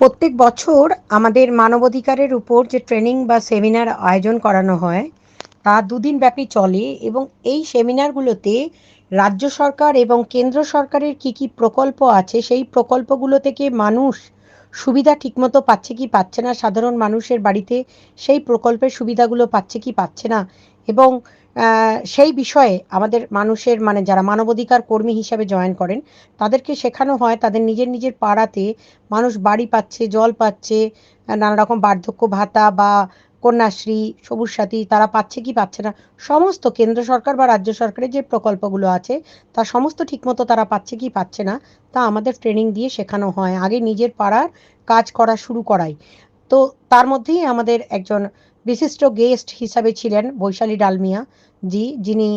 প্রত্যেক বছর আমাদের মানবাধিকারের উপর যে ট্রেনিং বা সেমিনার আয়োজন করানো হয় তা দুদিন ব্যাপী চলে এবং এই সেমিনারগুলোতে রাজ্য সরকার এবং কেন্দ্র সরকারের কি কি প্রকল্প আছে সেই প্রকল্পগুলো থেকে মানুষ সুবিধা ঠিকমতো পাচ্ছে কি পাচ্ছে না, সাধারণ মানুষের বাড়িতে সেই প্রকল্পের সুবিধাগুলো পাচ্ছে কি পাচ্ছে না এবং সেই বিষয়ে আমাদের মানুষের মানে যারা মানবাধিকার কর্মী হিসাবে জয়েন করেন তাদেরকে শেখানো হয় তাদের নিজের নিজের পাড়াতে মানুষ বাড়ি পাচ্ছে, জল পাচ্ছে, নানা রকম বার্ধক্য ভাতা বা কন্যাশ্রী, সবুজ সাথী তারা পাচ্ছে কি পাচ্ছে না, সমস্ত কেন্দ্র সরকার বা রাজ্য সরকারের যে প্রকল্পগুলো আছে তা সমস্ত ঠিকমতো তারা পাচ্ছে কি পাচ্ছে না তা আমাদের ট্রেনিং দিয়ে শেখানো হয়। আগে নিজের পাড়ার কাজ করা শুরু করাই। তো তার মধ্যেই আমাদের একজন বিশিষ্ট গেস্ট হিসাবে ছিলেন বৈশালী ডালমিয়া জি, যিনি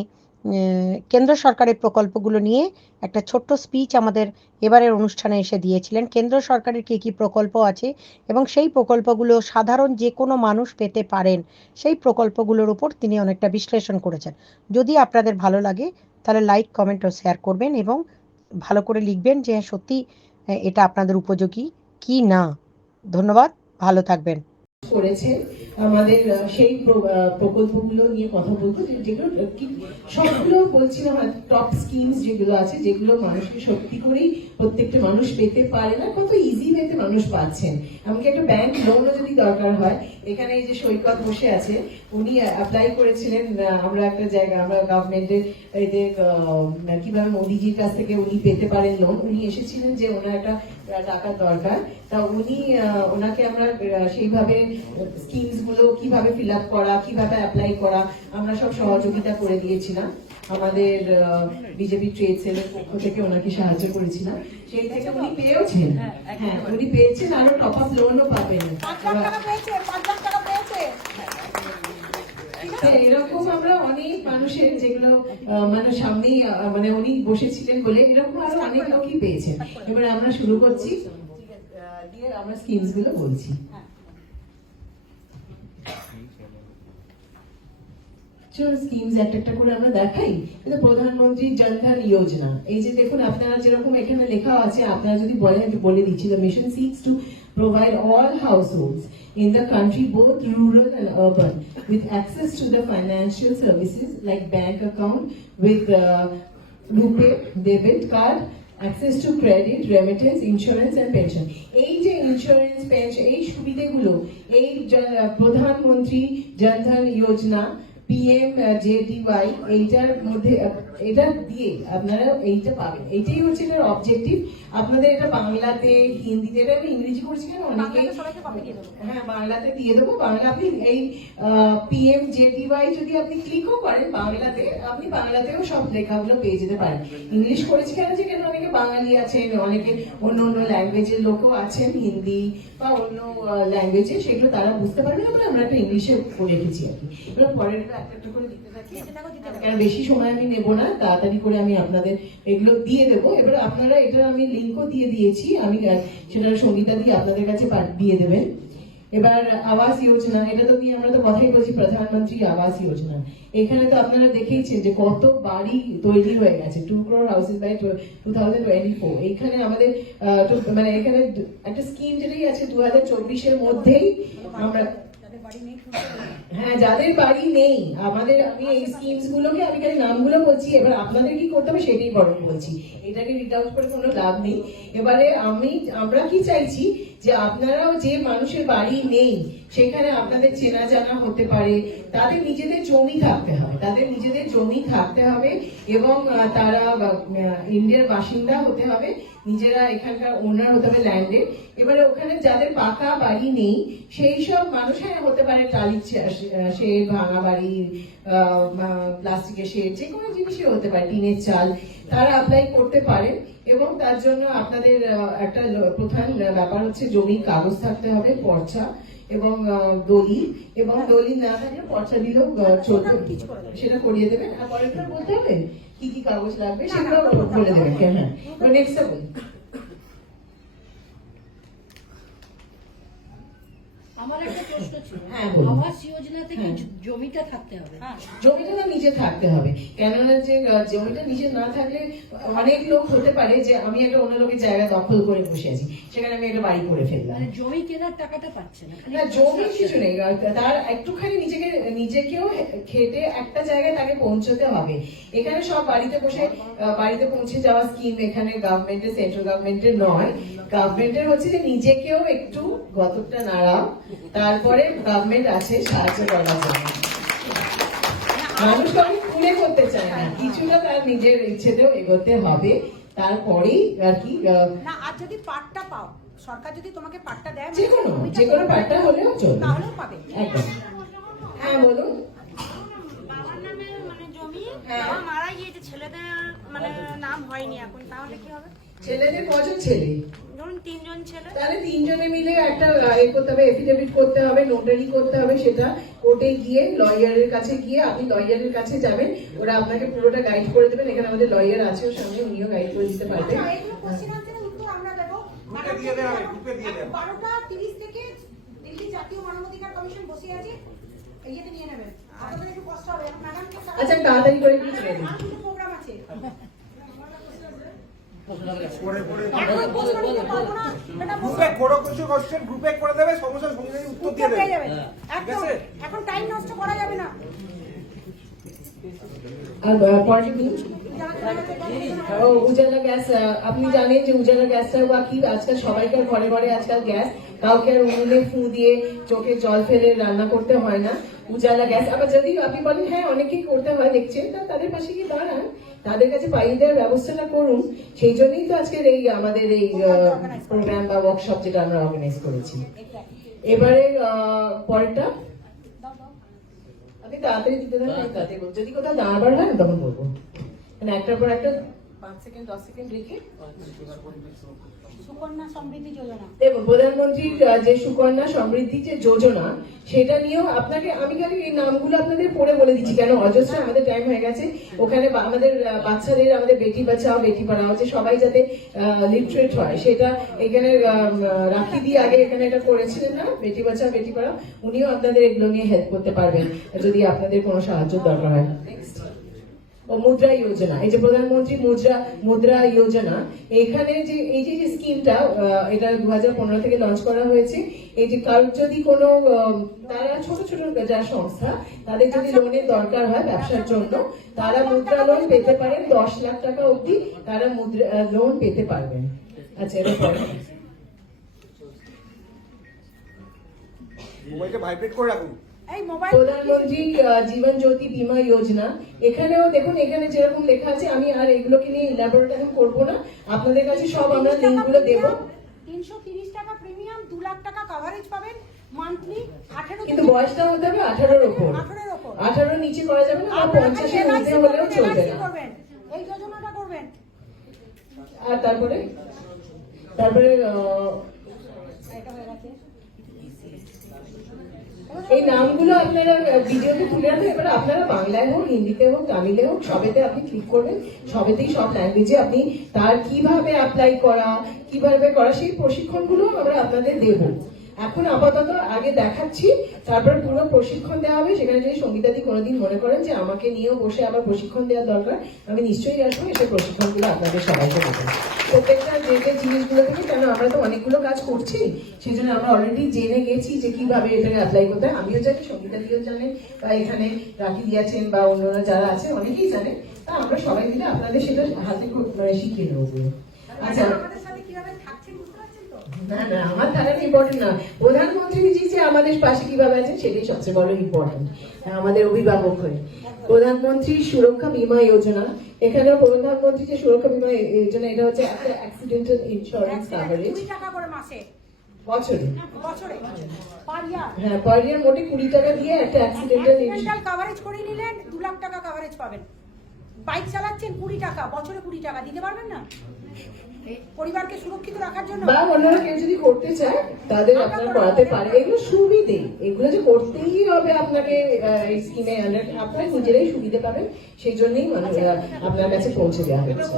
কেন্দ্র সরকারের প্রকল্পগুলো নিয়ে একটা ছোট্ট স্পিচ আমাদের এবারের অনুষ্ঠানে এসে দিয়েছিলেন। কেন্দ্র সরকারের কী কী প্রকল্প আছে এবং সেই প্রকল্পগুলো সাধারণ যে কোনো মানুষ পেতে পারেন সেই প্রকল্পগুলোর উপর তিনি অনেকটা বিশ্লেষণ করেছেন। যদি আপনাদের ভালো লাগে তাহলে লাইক, কমেন্ট ও শেয়ার করবেন এবং ভালো করে লিখবেন যে সত্যি এটা আপনাদের উপযোগী কি না। ধন্যবাদ, ভালো থাকবেন। করেছেন আমাদের সেই প্রকল্পগুলো নিয়ে কথা বলবো, যেগুলো সবগুলো বলছিলাম টপ স্কিমস যেগুলো আছে, যেগুলো মানুষকে সত্যি করেই প্রত্যেকটা মানুষ পেতে পারে না, কত ইজি ওয়েতে মানুষ পাচ্ছেন। এমনকি একটা ব্যাংক লোনও যদি দরকার হয়, এখানে এই যে সৈকত বসে আছে উনি অ্যাপ্লাই করেছিলেন, আমরা একটা জায়গা আমরা গভর্নমেন্টের এতে কিভাবে মোদিজির কাছ থেকে উনি পেতে পারেন লোন, উনি এসেছিলেন যে ওনার একটা টাকার দরকার, তা উনি ওনাকে আমরা সেইভাবে স্কিমস গুলো কিভাবে ফিল আপ করা, কিভাবে অ্যাপ্লাই করা আমরা সব সহযোগিতা করে দিয়েছিলাম। আমাদের বিজেপি ট্রেড সেলের পক্ষ থেকে ওনাকে সাহায্য করেছিলাম, সেই থেকে উনি পেয়েছেন। হ্যাঁ, উনি পেয়েছেন, আরো টপ আপ লোনও পাবেন। এরকম আমরা অনেক মানুষের যেগুলো মানে সামনেই মানে উনি বসেছিলেন বলে এরকম আরো অনেক লোকই পেয়েছেন। এবার আমরা শুরু করছি দিয়ে আমরা স্কিমস গুলো বলছি। স্কিমস একটা একটা করে আমরা দেখাই। প্রধানমন্ত্রী জনধন যোজনা, এই যে দেখুন আপনারা যেরকম এখানে লেখা আছে, আপনারা যদি বলেন আমি বলে দিচ্ছি। The mission seeks to provide all households in the country, both rural and urban, with access to the financial services like bank account with RuPay debit card, access to credit, remittance, insurance and pension. এই যে insurance, pension, এই সুবিধাগুলো এই প্রধানমন্ত্রী জনধন যোজনা PMJDY এইটার মধ্যে এটা দিয়ে আপনারা এইটা পাবেন। এইটাই হচ্ছে এটার অবজেক্টিভ। আপনাদের এটা বাংলাতে, হিন্দিতে, এটা আমি ইংরেজি করছি কেন, অনেকে হ্যাঁ বাংলাতে দিয়ে দেবো। বাংলা আপনি এই PMJDY যদি আপনি ক্লিকও করেন বাংলাতে, আপনি বাংলাতেও সব লেখাগুলো পেয়ে যেতে পারেন। ইংলিশ করেছি কেন, যে কেন অনেকে বাঙালি আছেন, অনেকে অন্য অন্য ল্যাঙ্গুয়েজের লোকও আছেন, হিন্দি বা অন্য ল্যাঙ্গুয়েজে, সেগুলো তারা বুঝতে পারবেন না, আমরা একটা ইংলিশে করে রেখেছি আর কি। এবার পরের একটা করে দিতে থাকি, কারণ বেশি সময় আমি নেবো না, তাড়াতাড়ি করে আমি আপনাদের এগুলো দিয়ে দেবো। এবার আপনারা এটার আমি লিঙ্কও দিয়ে দিয়েছি, আমি সেটা সঙ্গীতা দিয়ে আপনাদের কাছে দিয়ে দেবেন। এবার আবাস যোজনা, এটা তো নিয়ে আমরা তো কথাই বলছি, প্রধানমন্ত্রী আবাস যোজনা। এখানে তো আপনারা দেখেইছেন যে কত বাড়ি তৈরি হয়ে গেছে, 2 crore হাউসেস বাই 2024। এইখানে আমাদের মানে এখানে একটা স্কিম যেটাই আছে 2024-এর মধ্যেই আমরা, হ্যাঁ যাদের বাড়ি নেই, আমাদের আমি এই স্কিমস গুলোকে আমি খালি নামগুলো বলছি, এবার আপনাদের কি করতে হবে সেটাই বরং বলছি, এটাকে রিড আউট করে কোনো লাভ নেই। এবারে আমরা কি চাইছি যে আপনারাও যে মানুষের বাড়ি নেই সেখানে আপনাদের চেনা জানা হতে পারে, তাদের নিজেদের জমি থাকতে হবে, তাদের নিজেদের জমি থাকতে হবে এবং তারা ইন্ডিয়ার বাসিন্দা হতে হবে, নিজেরা এখানকার ওনার হতে হবে ল্যান্ডের। এবারে ওখানে যাদের পাকা বাড়ি নেই সেই সব মানুষ, হ্যাঁ হতে পারে টালির শেড, ভাঙা বাড়ি, প্লাস্টিকের শেড, যে কোনো জিনিসই হতে পারে, টিনের চাল, তারা অ্যাপ্লাই করতে পারে। এবং তার জন্য আপনাদের একটা প্রধান ব্যাপার হচ্ছে জমির কাগজ থাকতে হবে, পর্চা এবং দলিল, এবং দলিল না থাকলে পর্চা দিলেও চলবে, সেটা করিয়ে দেবেন। আর পরেরটা বলতে হবে কি কি কাগজ লাগবে সেগুলো বলে দেবেন। হ্যাঁ, নেক্সটটা বলি। আমার একটা প্রশ্ন ছিল, হ্যাঁ, বলুন। আবাস যোজনাতে কি হ্যাঁ। জমিটা থাকতে হবে? জমিটা তো নিজে থাকতে হবে, কেননা যে জমিটা নিজে না থাকলে অনেক লোক হতে পারে যে আমি একটা অন্য লোকের জায়গা দখল করে বসে আছি, সেখানে আমি একটা বাড়ি করে ফেললাম। মানে জমি কেনার টাকাটা পাচ্ছে না, খালি না, জমি কিছু নেই, তার একটুখানি নিজেকেও খেটে একটা জায়গায় তাকে পৌঁছতে হবে। এখানে সব বাড়িতে পৌঁছে যাওয়া স্কিম এখানে গভর্নমেন্টের, সেন্ট্রাল গভর্নমেন্টের নয়। গভর্নমেন্টের হচ্ছে যে নিজেকেও একটু গতকটা নাড়াও, তারপরে গভর্নমেন্ট আছে সাহায্য করার জন্য। মানুষ কাউকে খুলে করতে চায় না, কিছুটা তার নিজের ইচ্ছেতেও এগোতে হবে, তারপরেই আর কি না। আর যদি পাটটা পাও, সরকার যদি তোমাকে পাটটা দেয়, যে কোনো পার্টটা হলেও চলবে, তাহলেও পাবে। একদম। হ্যাঁ, বলুন। বাবার নামে মানে জমি, হ্যাঁ। বাবা মারা গিয়েছে, ছেলেদের মানে নাম হয়নি এখন, তাহলে কি হবে? ছেলেদের কজন ছেলে? ধরুন 3 জন ছেলে। তাহলে 3 জনে মিলে একটা করতে হবে, এফিডেভিট করতে হবে, নোটারি করতে হবে, সেটা কোর্টে গিয়ে লয়ারের কাছে গিয়ে আপনি লয়ারের কাছে যাবেন, ওরা আপনাকে পুরোটা গাইড করে দেবেন। এখানে আমাদের লয়ার আছে ওর সামনে, উনিও গাইড করে দিতে পারবেন। আচ্ছা, এগুলো কোশ্চেন আনসারের উত্তর আমরা দেবো। ম্যাডাম, 12টা 30 থেকে দিল্লি জাতীয় মানবাধিকার কমিশন বসে আছে, ইয়েতে নিয়ে নেবেন। আপনাদের একটু কষ্ট হবে। ম্যাডাম, আচ্ছা, তাড়াতাড়ি করে একটু ছেড়ে দিন। প্রোগ্রাম আছে। গ্রুপে কোনো কিছু কোশ্চেন গ্রুপে করে দেবে, সমস্যা সঙ্গে উত্তর দিয়ে পেয়ে দেবে। যাবেন। একদম। এখন টাইম নষ্ট করা যাবে না। আর পরে দিন। উজালা গ্যাস, আপনি জানেন যে উজালা গ্যাসটা বা কি আজকাল সবাইকার ঘরে ঘরে আজকাল গ্যাস, কাউকে আর উনুনে ফু দিয়ে চোখে জল ফেলে রান্না করতে হয় না। উজালা গ্যাস, আবার যদি আপনি বলেন হ্যাঁ অনেকেই করতে হয় দেখছেন, তাদের পাশে গিয়ে দাঁড়ান, তাদের কাছে পাইয়ে দেওয়ার ব্যবস্থাটা করুন। সেই জন্যই তো আজকের আমাদের এই প্রোগ্রাম বা ওয়ার্কশপ যেটা আমরা অর্গানাইজ করেছি। এবারে পরেরটা আপনি তাড়াতাড়ি দিতে দেন, আমি তাড়াতাড়ি বলবো। যদি কোথাও দাঁড়াবার হয় না তখন বলবো, মানে একটার পর একটা 5 সেকেন্ড 10 সেকেন্ড রেখে। সুকন্যা সমৃদ্ধি যোজনা। দেখুন, প্রধানমন্ত্রীর যে সুকন্যা সমৃদ্ধি যে যোজনা, সেটা নিয়েও আপনাকে আমি খালি এই নামগুলো আপনাদের পড়ে বলে দিচ্ছি, কেন অজস্র আমাদের টাইম হয়ে গেছে। ওখানে আমাদের বাচ্চাদের, আমাদের বেটি বাঁচাও বেটি পড়াও, যে সবাই যাতে লিটারেট হয়, সেটা এখানে রাখি দিয়ে আগে এখানে এটা করেছিলেন না, বেটি বাঁচাও বেটি পড়াও, উনিও আপনাদের এগুলো নিয়ে হেল্প করতে পারবেন যদি আপনাদের কোনো সাহায্য দরকার হয়। ও মুদ্রা যোজনা, এই যে প্রধানমন্ত্রী মুদ্রা যোজনা, এখানে যে এই যে স্কিমটা, এটা 2015 থেকে লঞ্চ করা হয়েছে। এই যে কারোর যদি কোনো তারা ছোট ছোট যারা সংস্থা, তাদের যদি লোনের দরকার হয় ব্যবসার জন্য, তারা মুদ্রা লোন পেতে পারেন, 10 লাখ টাকা অবধি তারা মুদ্রা লোন পেতে পারবেন। আচ্ছা, এরপর মোবাইলটা ভাইব্রেট করে রাখুন। এই মোবাইল প্রধানমন্ত্রী জীবন জ্যোতি বীমা যোজনা, এখানেও দেখুন, এখানে যেরকম লেখা আছে, আমি আর এগুলোকে নিয়ে ইলাবোরেট এখন করবো না, আপনাদের কাছে সব আমরা লিঙ্কগুলো দেবো। 330 টাকা প্রিমিয়াম, 2 লাখ টাকা কভারেজ পাবেন মান্থলি। 18 কিন্তু বয়সটা হতে হবে 18-র ওপর, 18-র ওপর। 18-র নিচে করা যাবে না, আর 50-এর মধ্যে হলেও চলবে না। করবেন, এই যোজনাটা করবেন। আর তারপরে এটা হয়ে গেছে। এই নামগুলো আপনারা ভিডিওতে তুলে রাখবেন। এবার আপনারা বাংলায় হোক, হিন্দিতে হোক, তামিলে হোক, সবেতে আপনি ক্লিক করবেন, সবেতেই সব ল্যাঙ্গুয়েজে আপনি তার কিভাবে অ্যাপ্লাই করা, কিভাবে করা, সেই প্রশিক্ষণগুলো আমরা আপনাদের দেবো। এখন আপাতত আগে দেখাচ্ছি, তারপর পুরো প্রশিক্ষণ দেওয়া হবে। সেখানে যদি সঙ্গীতাদি কোনোদিন মনে করেন যে আমাকে নিয়েও বসে আবার প্রশিক্ষণ দেওয়া দরকার, আমি নিশ্চয়ই আসবো, এসে প্রশিক্ষণগুলো আপনাদের সবাইকে দেবো। প্রত্যেকটা যে জিনিসগুলো থেকে, কেন আমরা তো অনেকগুলো কাজ করছি, সেই জন্য আমরা অলরেডি জেনে গেছি যে কিভাবে এটাকে অ্যাপ্লাই করতে হয়। আমিও জানি, সঙ্গীতাদিও জানেন, বা এখানে রাখি দিয়েছেন বা অন্যরা যারা আছে অনেকেই জানেন। তা আমরা সবাই মিলে আপনাদের সেটা হাতে শিখিয়ে দেবো। আচ্ছা, আমাদের সাথে কিভাবে থাকছেন বুঝতে পারছেন তো? না না, আমার ধারণা ইম্পর্টেন্ট না, প্রধানমন্ত্রী যে আমাদের পাশে কিভাবে আছেন সেটাই সবচেয়ে বড় ইম্পর্টেন্ট, আমাদের অভিভাবক হয়ে। প্রধানমন্ত্রী সুরক্ষা বীমা যোজনা, এখানে প্রধানমন্ত্রী যে সুরক্ষা বীমা যোজনা, এটা হচ্ছে একটা অ্যাক্সিডেন্টাল ইন্স্যুরেন্স কাভারেজ 20 টাকা করে মাসে, বছরে। বছরে পার ইয়ার। হ্যাঁ, পার ইয়ার মোটে 20 টাকা দিয়ে একটা অ্যাক্সিডেন্টাল অ্যাক্সিডেন্টাল কভারেজ করে নিলেন, 2 লাখ টাকা কভারেজ পাবেন। বাইক চালাচ্ছেন 20 টাকা, বছরে 20 টাকা দিতে পারবেন না পরিবারকে সুরক্ষিত রাখার জন্য? বা অন্যরা কেউ যদি করতে চায় তাদের আপনারা করাতে পারে। এগুলো সুবিধে, এগুলো যে করতেই হবে আপনাকে এই স্কিমে, আপনারা নিজেরাই সুবিধে পাবেন, সেই জন্যই আপনার কাছে পৌঁছে দেওয়া হচ্ছে।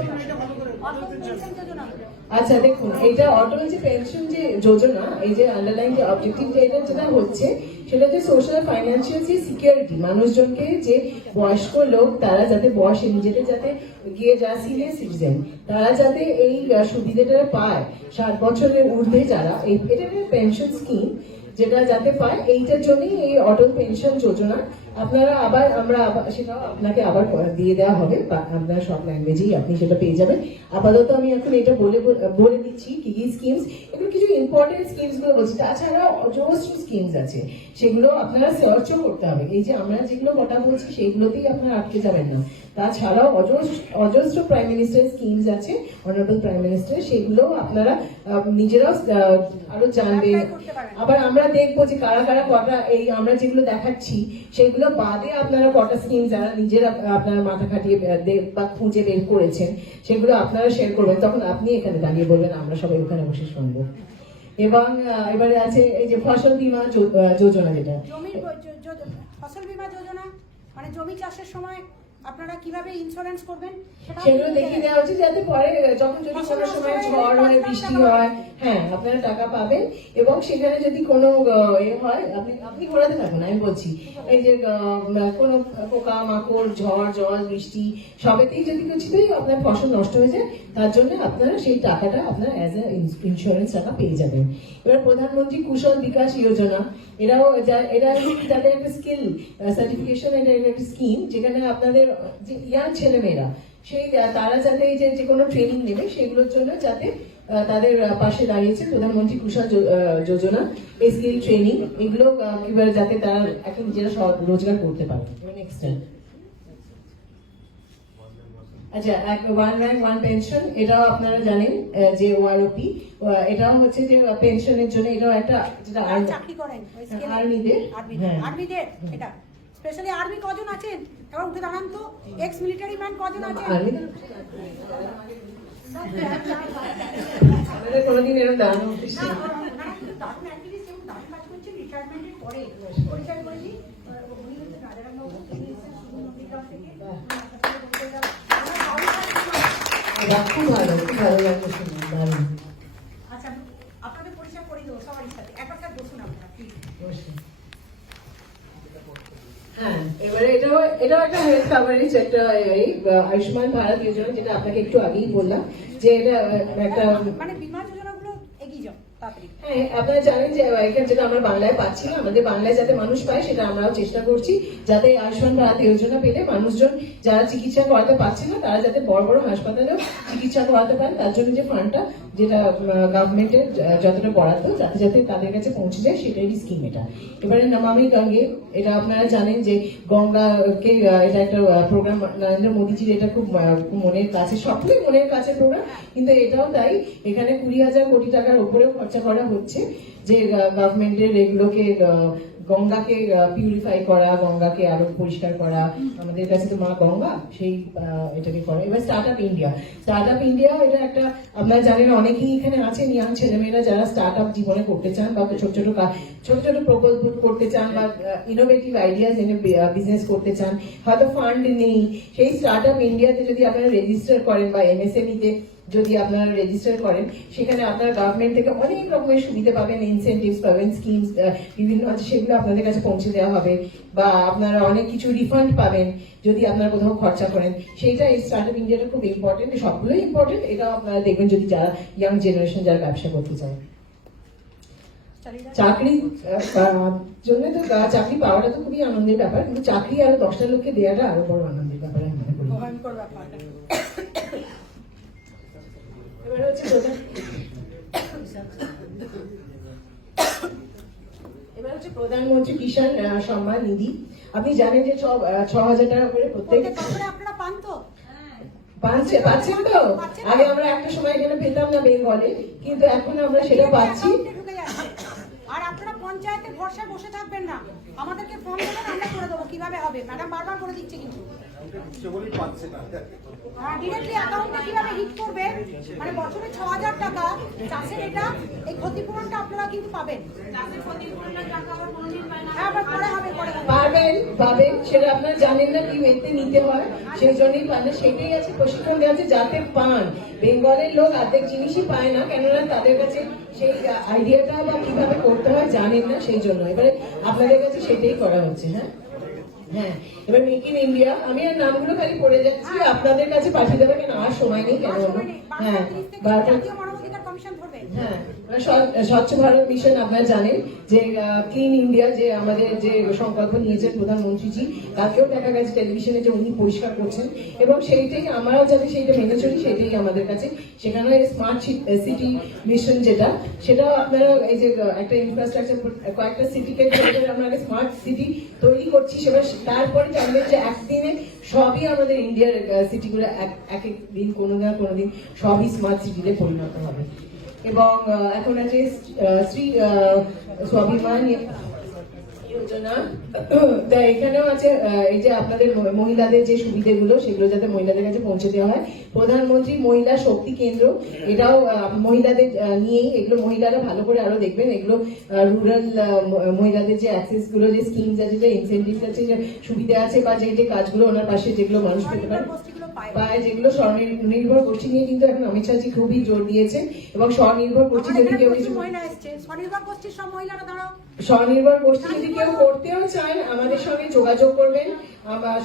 অটল পেনশন যোজনা আচ্ছা দেখুন, এটা অটল যে পেনশন যে যোজনা, এই যে আন্ডারলাইন যে অবজেক্টিভ যেটা হচ্ছে, সেটা যে সোশ্যাল ফাইন্যান্সিয়াল যে সিকিউরিটি, মানুষজনকে যে বয়স্ক লোক তারা যাতে বয়সে নিজেদের যাতে গিয়ে যারা সিনিয়র সিটিজেন তারা যাতে এই সুবিধাটা পায়, 60 বছরের ঊর্ধ্বে যারা, এটা একটা পেনশন স্কিম যেটা যাতে পায়, এইটার জন্যই এই অটল পেনশন যোজনা। আপনারা আমরা সেটাও আপনাকে আবার দিয়ে দেওয়া হবে, আপনার সব ল্যাঙ্গুয়েজেই আপনি সেটা পেয়ে যাবেন। আপাতত আমি এখন এটা বলে দিচ্ছি কি কি স্কিমস, এগুলো কিছু ইম্পর্টেন্ট স্কিমস গুলো বলছি। তাছাড়াও অজস্র স্কিমস আছে, সেগুলো আপনারা সার্চও করতে হবে। এই যে আমরা যেগুলো কথা বলছি সেইগুলোতেই আপনারা আটকে যাবেন না। তাছাড়াও অজস্র প্রাইম মিনিস্টার স্কিমস আছে, অনারেবল প্রাইম মিনিস্টার, সেগুলো আপনারা নিজেরাও আরো জানবেন। আবার আমরা দেখবো যে কারা কারা কটা, এই আমরা যেগুলো দেখাচ্ছি সেগুলো বাদে আপনারা কটা স্কিম যারা নিজেরা আপনারা মাথা খাটিয়ে বা খুঁজে বের করেছেন সেগুলো আপনারা শেয়ার করবেন, তখন আপনি এখানে দাঁড়িয়ে বলবেন, আমরা সবাই ওখানে বসে শুনবো। এবং এবারে আছে এই যে ফসল বীমা যোজনা, যেটা ফসল বীমা যোজনা, মানে জমি চাষের সময় আপনারা কিভাবে ইন্স্যুরেন্স করবেন সেগুলো দেখিয়ে দেওয়া হচ্ছে, যাতে পরে যখন যদি কোনো সময় ঝড় হয়, বৃষ্টি হয়, হ্যাঁ আপনারা টাকা পাবেন। এবং সেখানে যদি কোনো হয়, আপনি ঘোরাতে থাকুন, আমি বলছি এই যে কোনো পোকা মাকড়, ঝড় জল বৃষ্টি সবেতেই যদি কিছুতেই আপনার ফসল নষ্ট হয়ে যায়, তার জন্য আপনারা সেই টাকাটা আপনারা অ্যাজ এ ইন্স্যুরেন্স টাকা পেয়ে যাবেন। এবার প্রধানমন্ত্রী কুশল বিকাশ যোজনা, এরা যাদের একটা স্কিল সার্টিফিকেশন, এটা একটা স্কিম যেখানে আপনাদের যে ইয়াং ছেলেমেয়েরা তারা যাতে এই যে কোনো ট্রেনিং নেবে সেগুলোর জন্য যাতে তাদের পাশে দাঁড়িয়েছে প্রধানমন্ত্রী কুশল যোজনা, এই স্কিল ট্রেনিং, এগুলো কিভাবে যাতে তারা এখন নিজেরা রোজগার করতে পারে। নেক্সট আচ্ছা, ওয়ান র্যাঙ্ক ওয়ান পেনশন, এটাও আপনারা জানেন যে ওআরওপি, এটাও হচ্ছে যে পেনশনের জন্য, এটাও একটা যেটা চাকরি করেন আর্মিদের, আর্মিদের, এটা স্পেশালি আর্মি কজন আছেন এবং উঠে দাঁড়ান তো, এক্স মিলিটারি ম্যান কজন আছেন? আমাদের কোনোদিন এরকম দাঁড়ানো উচিত নেই। দারুণ অ্যাক্টিভিস্ট এবং দারুণ কাজ করছেন, রিটায়ারমেন্টের পরে পরিচয় করেছি, উনি হচ্ছে রাজারামবাবু, তিনি এসেছেন শুধু নন্দীগ্রাম থেকে। খুব ভালো লাগছে শুনে, দারুণ। আচ্ছা, আপনাদের পরিচয় করে দেবো সবারই সাথে, একবার স্যার বসুন আপনারা প্লিজ। হ্যাঁ, এবারে এটাও একটা হেলথ কাভারেজ, একটা আয়ুষ্মান ভারত যোজনা, যেটা আপনাকে একটু আগেই বললাম যে এটা একটা, মানে বীমা যোজনাগুলো এগিয়ে যাও তাড়াতাড়ি। হ্যাঁ আপনারা জানেন যে এখানে যেটা আমরা বাংলায় পাচ্ছি না, আমাদের বাংলায় যাতে মানুষ পায় সেটা আমরাও চেষ্টা করছি, যাতে আয়ুষ্মান ভারত যোজনা পেলে মানুষজন যারা চিকিৎসা করাতে পারছে না তারা যাতে বড় বড় হাসপাতালেও চিকিৎসা করাতে পারেন, তার জন্য যে ফান্ডটা যেটা গভর্নমেন্টের যতটা বরাদ্দ যাতে যাতে তাদের কাছে পৌঁছে যায় সেটাই স্কিম এটা। এবারে নমামি গঙ্গে, এটা আপনারা জানেন যে গঙ্গাকে, এটা একটা প্রোগ্রাম নরেন্দ্র মোদীজির, এটা খুব মনের কাছে, সকলেই মনের কাছে প্রোগ্রাম, কিন্তু এটাও তাই, এখানে 20,000 কোটি টাকার উপরেও খরচা করা হচ্ছে যে গভর্নমেন্টের এগুলোকে গঙ্গাকে পিউরিফাই করা, গঙ্গাকে আরো পরিষ্কার করা, আমাদের কাছে তো মা গঙ্গা, সেই এটাকে করা। এবার স্টার্ট আপ ইন্ডিয়া, এটা একটা, আপনারা জানেন অনেকেই এখানে আছেন ইয়াং ছেলেমেয়েরা যারা স্টার্ট আপ জীবনে করতে চান বা ছোট ছোট প্রকল্প করতে চান বা ইনোভেটিভ আইডিয়াস এনে বিজনেস করতে চান, হয়তো ফান্ড নেই, সেই স্টার্ট আপ ইন্ডিয়াতে যদি আপনারা রেজিস্টার করেন বা এমএসএমই তে যদি আপনারা রেজিস্টার করেন, সেখানে আপনারা গভর্নমেন্ট থেকে অনেক রকমের সুবিধা পাবেন, ইনসেন্টিভস পাবেন, স্কিমস বিভিন্ন আছে, সেগুলো আপনাদের কাছে পৌঁছে দেওয়া হবে, বা আপনারা অনেক কিছু রিফান্ড পাবেন যদি আপনারা কোথাও খরচা করেন, সেইটা এই স্টার্ট আপ ইন্ডিয়াটা খুব ইম্পর্টেন্ট, সবগুলোই ইম্পর্টেন্ট, এটাও আপনারা দেখবেন যদি যারা ইয়াং জেনারেশন যারা ব্যবসা করতে চায়। চাকরি জন্য তো চাকরি পাওয়াটা তো খুবই আনন্দের ব্যাপার, কিন্তু চাকরি আরো 10টা লোককে দেওয়াটা আরো বড় আনন্দের ব্যাপার আমি মনে করি। এবার হচ্ছে প্রধানমন্ত্রী কিষাণ সম্মান নিধি, আপনি জানেন যে 6,000 টাকা করে প্রত্যেক আপনারা পান তো? পাচ্ছেন তো? আগে আমরা একটা সময় এখানে পেতাম না বেঙ্গলে, কিন্তু এখন আমরা সেটা পাচ্ছি। আর আপনারা পঞ্চায়েতের ভরসায় বসে থাকবেন না, আমাদেরকে ফর্ম দেবেন, আমরা করে দেবো, কিভাবে হবে ম্যাডাম বারবার করে দিচ্ছে কিন্তু। সে বলেই পাচ্ছে না। ডিরেক্টলি অ্যাকাউন্টে কিভাবে হিট করবে, মানে বছরে 6,000 টাকা চাষের, এটা এই ক্ষতিপূরণটা আপনারা কিন্তু পাবেন। হ্যাঁ, আবার পরে হবে, পরে হবে। পাবেন সেটা আপনারা জানেন না কি ওয়েতে নিতে হয়, সেই জন্যই পান না। সেটাই আছে, প্রশিক্ষণ দেওয়া আছে যাতে পান। বেঙ্গলের লোক অর্ধেক জিনিসই পায় না, কেননা তাদের কাছে সেই আইডিয়াটা বা কিভাবে করতে হয় জানেন না, সেই জন্য এবারে আপনাদের কাছে সেটাই করা হচ্ছে। হ্যাঁ হ্যাঁ, এবার মেক ইন ইন্ডিয়া, আমি আর নামগুলো খালি পড়ে যাচ্ছি, আপনাদের কাছে পাঠিয়ে দেবে, কেন আর সময় নেই, কেন বলুন। হ্যাঁ, বারবার জাতীয় মানবাধিকার কমিশন ধরবে। হ্যাঁ, স্বচ্ছ ভারত মিশন আপনারা জানেন যে ক্লিন ইন্ডিয়া যে আমাদের যে সংকল্প নিয়েছেন প্রধানমন্ত্রীজি, তাকেও দেখা গেছে টেলিভিশনে যে উনি পরিষ্কার করছেন, এবং সেইটাই আমরাও যাতে সেইটা মেনে চলি, সেটাই আমাদের কাছে। সেখানে স্মার্ট সিটি মিশন যেটা, সেটাও আপনারা এই যে একটা ইনফ্রাস্ট্রাকচার কয়েকটা সিটিকে আমরা স্মার্ট সিটি তৈরি করছি, সেবার তারপরে জানবেন যে একদিনে সবই আমাদের ইন্ডিয়ার সিটিগুলো এক এক দিন কোনো না কোনো দিন সবই স্মার্ট সিটিতে পরিণত হবে। এবং এখন আছে শ্রী স্বাভিমান যোজনা, তা এখানেও আছে এই যে আপনাদের মহিলাদের যে সুবিধাগুলো, সেগুলো যাতে মহিলাদের কাছে পৌঁছে দেওয়া হয়। প্রধানমন্ত্রী মহিলা শক্তি কেন্দ্র, এটাও মহিলাদের নিয়েই, এগুলো মহিলারা ভালো করে আরো দেখবেন। এগুলো রুরাল মহিলাদের যে অ্যাক্সেস গুলো, যে স্কিমস আছে, যে ইনসেন্টিভস আছে, যে সুবিধা আছে, বা যে যে কাজগুলো ওনার পাশে যেগুলো মানুষ পেতে পারে পায়, যেগুলো স্বনির্ভর গোষ্ঠী নিয়ে কিন্তু এখন অমিত শাহজি খুবই জোর দিয়েছেন। এবং স্বনির্ভর গোষ্ঠী যদি কেউ কিছু মহিলা এসছে, স্বনির্ভর গোষ্ঠীর সব মহিলারা দাঁড়াও। স্বনির্ভর গোষ্ঠী যদি কেউ করতেও চান, আমাদের সঙ্গে যোগাযোগ করবেন।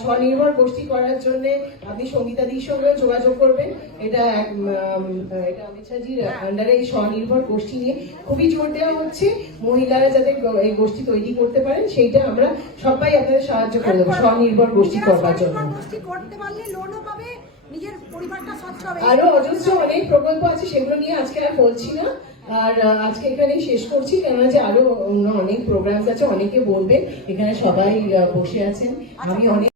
স্বনির্ভর গোষ্ঠী করার জন্য আপনি সঙ্গীতাদির সঙ্গেও যোগাযোগ করবেন। এটা এটা অমিত শাহজির আন্ডারে এই স্বনির্ভর গোষ্ঠী নিয়ে খুবই জোর দেওয়া হচ্ছে। মহিলারা যাতে এই গোষ্ঠী তৈরি করতে পারেন, সেইটা আমরা সবাই আপনাদের সাহায্য করে দেবো স্বনির্ভর গোষ্ঠী করবার জন্য। স্বনির্ভর গোষ্ঠী করতে পারলে লোনও পাবে, নিজের পরিবারটা সচ্ছল হবে। আরো অজস্র অনেক প্রকল্প আছে, সেগুলো নিয়ে আজকে আর বলছি না, আর আজকে এখানেই শেষ করছি, কেননা যে আরো অনেক প্রোগ্রামস আছে, অনেকে বলবে, এখানে সবাই বসে আছেন, আমি অনেক